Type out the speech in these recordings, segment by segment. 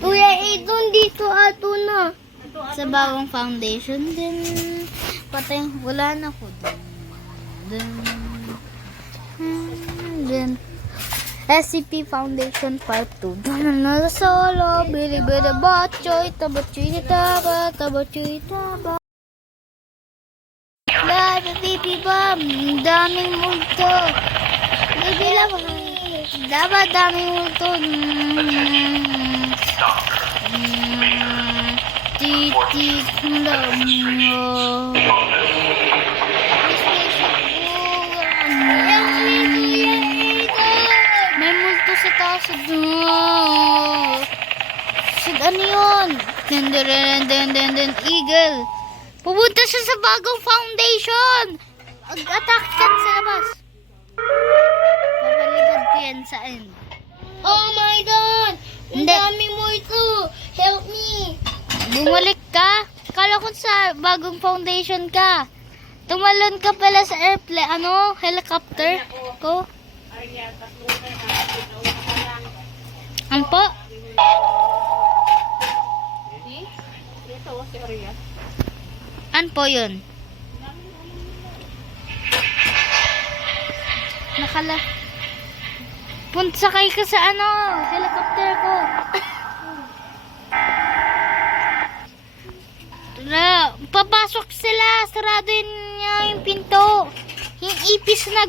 Kuya Idon, dito ato na. Sa bagong foundation din. Patay, wala na ko. Din. SCP Foundation Part 2. Dana solo, bili bili bachoy, tabachoy taba, tabachoy taba. Lahat pipi bam, daming multo. Nabila ba? Dapat daming multo. Titik lang mo. May multo sa taas. Ano yun? Den, eagle. Pupunta siya sa bagong foundation. Attack yan sa labas. Papaligad ko yan sa end. Oh my God! Ang Hindi. dami multo! Help me! Bumalik ka? Kala ko sa bagong foundation ka. Tumalon ka pala sa airplane, helicopter ko. Ano po? Ano po yun? Sakay ka sa helicopter ko. Papasok sila, saraduin niya yung pinto. Yung ipis na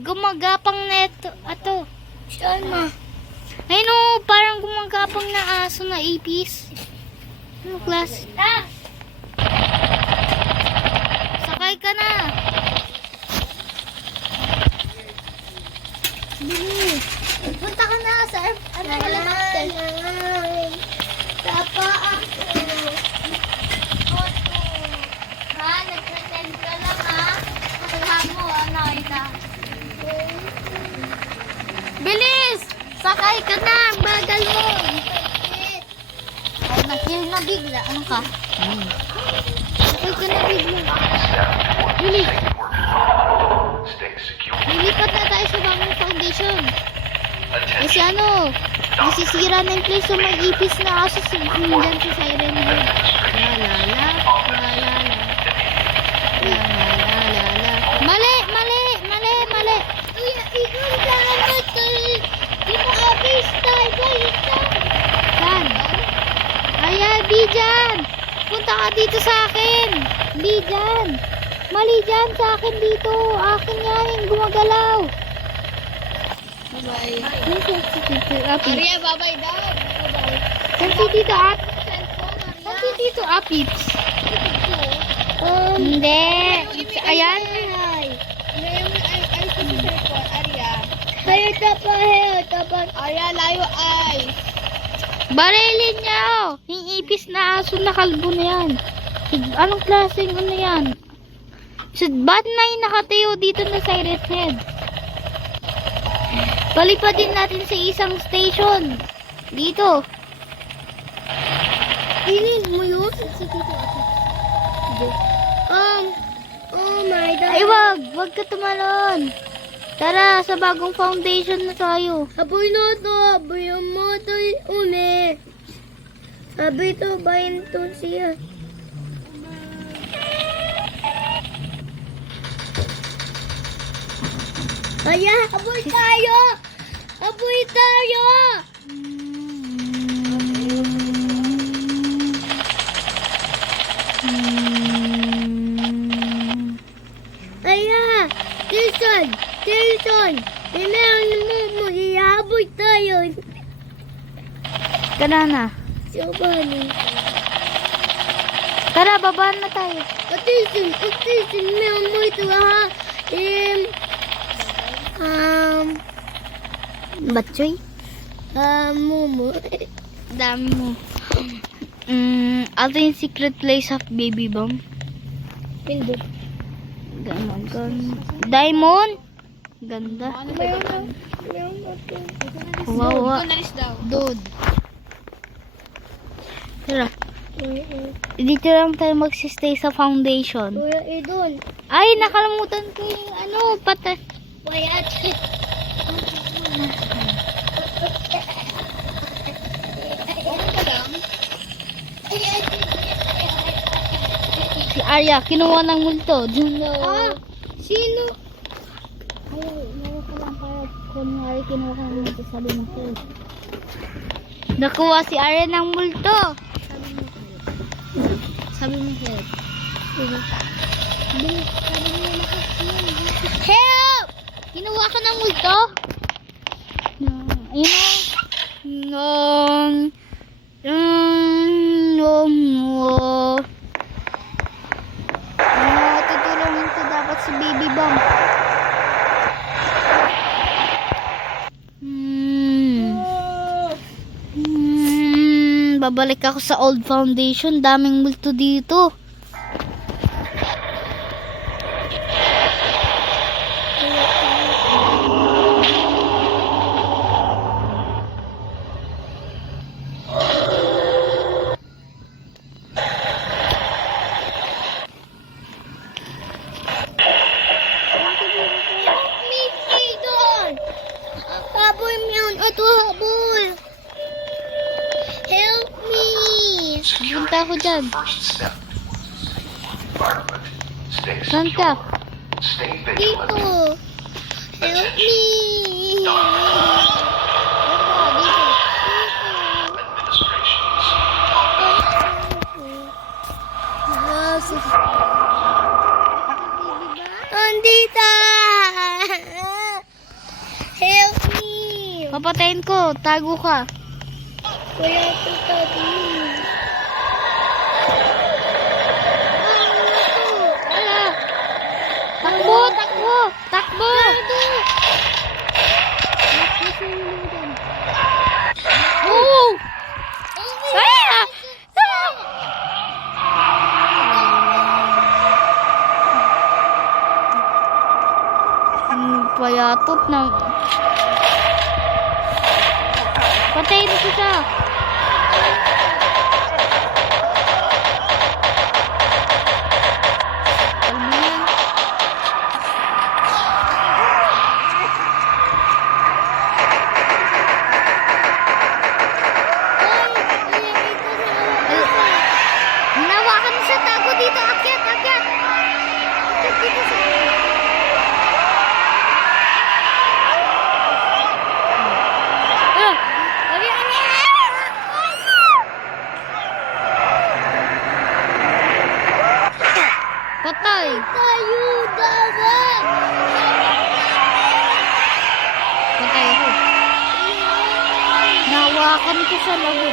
gumagapang na ito. Ato. Saan ma? Ayun o, parang gumagapang na aso na ipis. Ano class? Sakay ka na. Bilis! Punta ka na sa helicopter. Tapa ako. Ha? Nag-pretend ka lang ha? Kailangan mo nakita. Bilis! Sakay ka na! Bagal mo! Ay, na-kill na bigla. Ano ka? Sakay ka na bigla. Bilis! Lilipat na tayo sa bagong foundation. Kasi nasisira na yung place so may ipis na aso dyan sa Siren Head. La la la, la la la. La la la la. Mali! Kuya Idon, salamat tayo. Di mo abis tayo. Saan? Ayan, di dyan. Punta ka dito sa akin. Di dyan. Mali dyan sa akin dito. Akin nga yung gumagalaw. Bye-bye. Api. Maria, bye-bye daw. Bye-bye. Saan si Tito Ap? Saan si Tito Apips? Hindi. Ayan. Hayo tapat. Arya, layo ay. Barilin niya oh. Yung ipis na aso na kalbo na yan. Anong klaseng yan? Ba't may nakatayo dito na Siren Head? Palipadin natin sa isang station. Dito. Inig mo yun? Oh my God. Ay wag ka tumalon. Tara, sa bagong foundation na tayo. Aboy na to, aboy ang moto une. Sabi to, bayan to siya. Kaya, aboy tayo! Aboy tayo! Kaya, Tilson! Tinanong mo, iaboy tayo. Tara na. Sobani. Tara, babaan na tayo. Tilson, may amoy ito ha. Batchoy? Mumu. Dami mo. Ato yung secret place of baby bomb. Pindot. Diamond? Ganda. Meron Wow. Nalis daw. Dude. Tara. Dito lang tayo magsistay sa foundation. Kuya Idon. Ay, nakalimutan ko yung Wayat. Arya, kinuha ng multo. Hello. Sino? Ay, nawa ko lang para kunwari kinuha ng multo. Sabi mo ko. Nakuha si Arya ng multo. Sabi mo help. Help! Kinuha ka ng multo? No. Ayun o. Tutulungan ko dapat si Baby Bang. Babalik ako sa old foundation. Daming multo dito. Habol mo yun. Ito, habol. Help me. Punta ako dyan. Saan ka? Dito. Help me. Andita. Help me. Papatayin ko. Tago ka. Wala ko tabi. Wala. Takbo! Takbo! Takbo! Oh! Ah! Payatot na. Patayin ko siya. Kalma yan. Hinawakan mo siya. Tago dito. Akyat, akyat. Akyat dito sa... Patay! Tayo dapat. Patay ako. Nawakan ko sa lagot.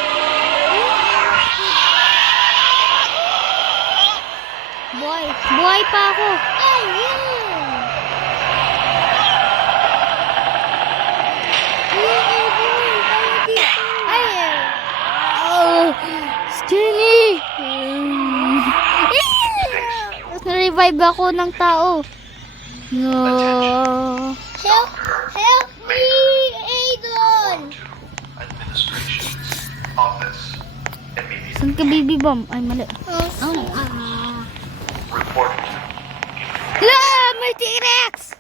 Buhay. Buhay pa ako. Ay! Oh! Skinny! Na-revive ako ng tao. No. Help me, Aidon. Saan ka, Baby Bomb? Ay, mali. La! May T-Rex!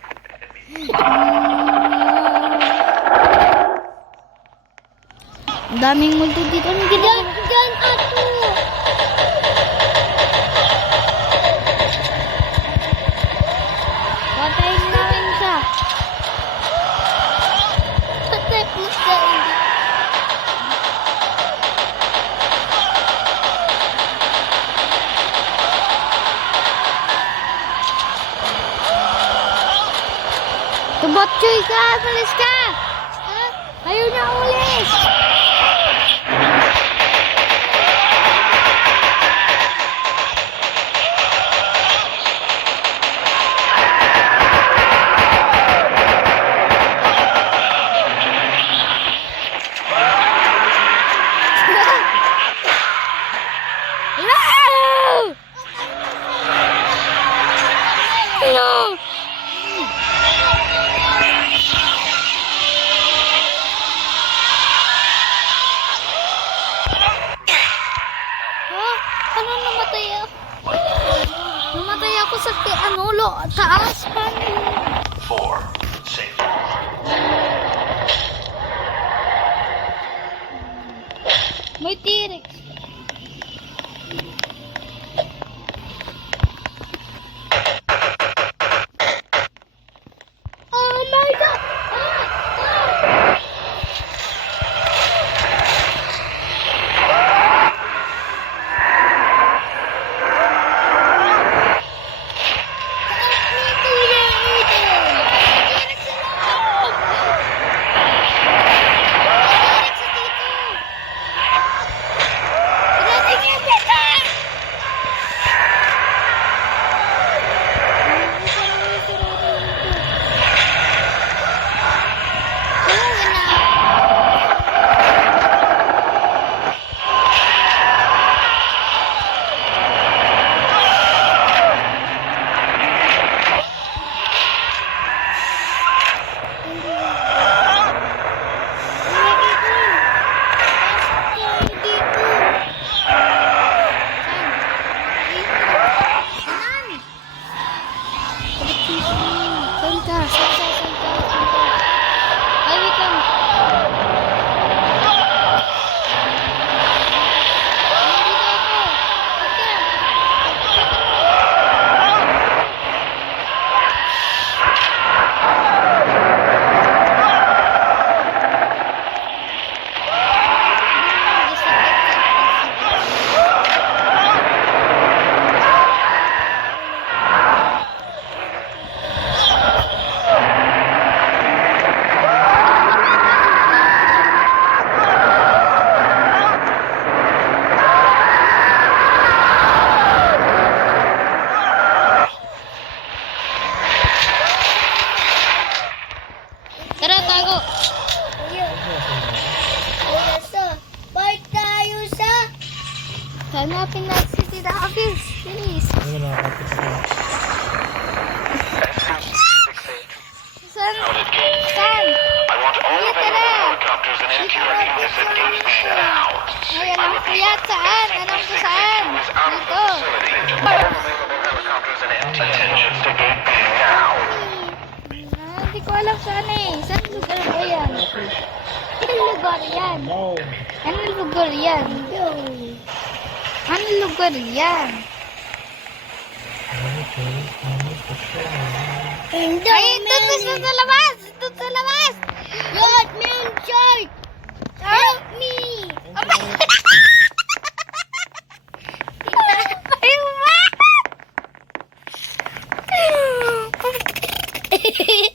Ang daming multo dito. Anong ginagawa? Diyan ako. Patayin namin siya. Patay mo siya. Tubatchoy ka! Malis ka! Ayaw niya ulis! No! Ano namatay ako? Namatay ako sa taas. Paano? 4. Safe. May T-Rex. Hanapin natin si Tita Apis. Bilis. Ano na, kapit ako. Saan? Noted gate B. Saan? I want all Kuya, available tara. helicopters and MTR units at gate B now. Ay, alam ko yan. Saan? Alam ko saan. Is out of the Dito. facility. All available helicopters and attention to gate B now. Hindi ko alam saan eh. Saan lugar ba yan? Anong lugar yan? No. Anong lugar yan? Anong lugar yan? Hindi, Ay, doon sa labas! Doon sa labas! God, man, shark! Help me! Ay, what?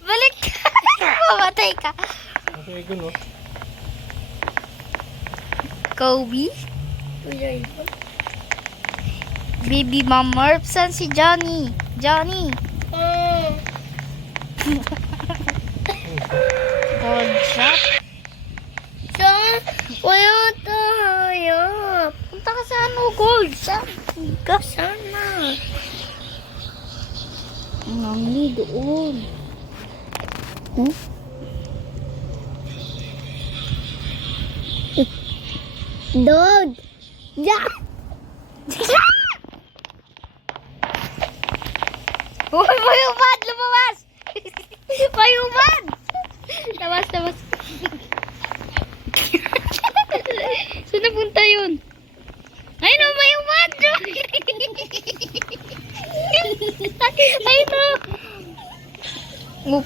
Balik ka! Mamatay ka. Okay, gulo. Kobe? Baby Mama Merp, saan si Johnny? Johnny! Gold shop? Wala tayo. Punta ka sa ano, gold shop? Ka? Sana. Nangi doon. Dog. Yeah. Uy, mayumad! Lumabas! Mayumad! Labas, labas. Saan napunta yun? Ay, no, mayumad! Ay, no!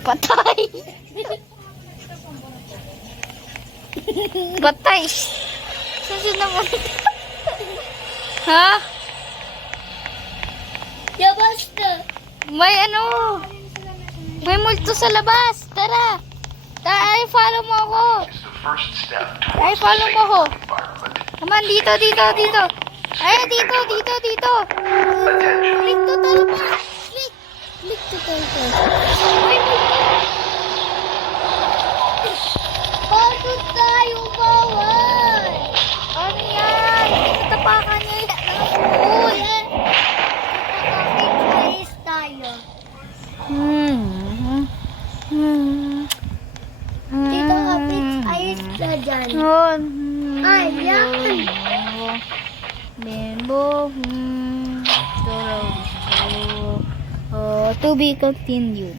Patay! Patay! Saan napunta? Ha? Ya basta. May ano? May multo sa labas. Tara. Ay, follow mo ako. It's the first step Ay, towards a follow mo ako. safe environment. Come on, dito, dito, dito. Ay, dito, dito, dito. Attention. Click to talabas. Click. Click to talabas. May multo. Bakit tayo bawal? Ano yan? Tapakan niya yan. Uy. Alis tayo. Dito kapit ayos ka dyan. Ay, yan. Bimbo. To be continued.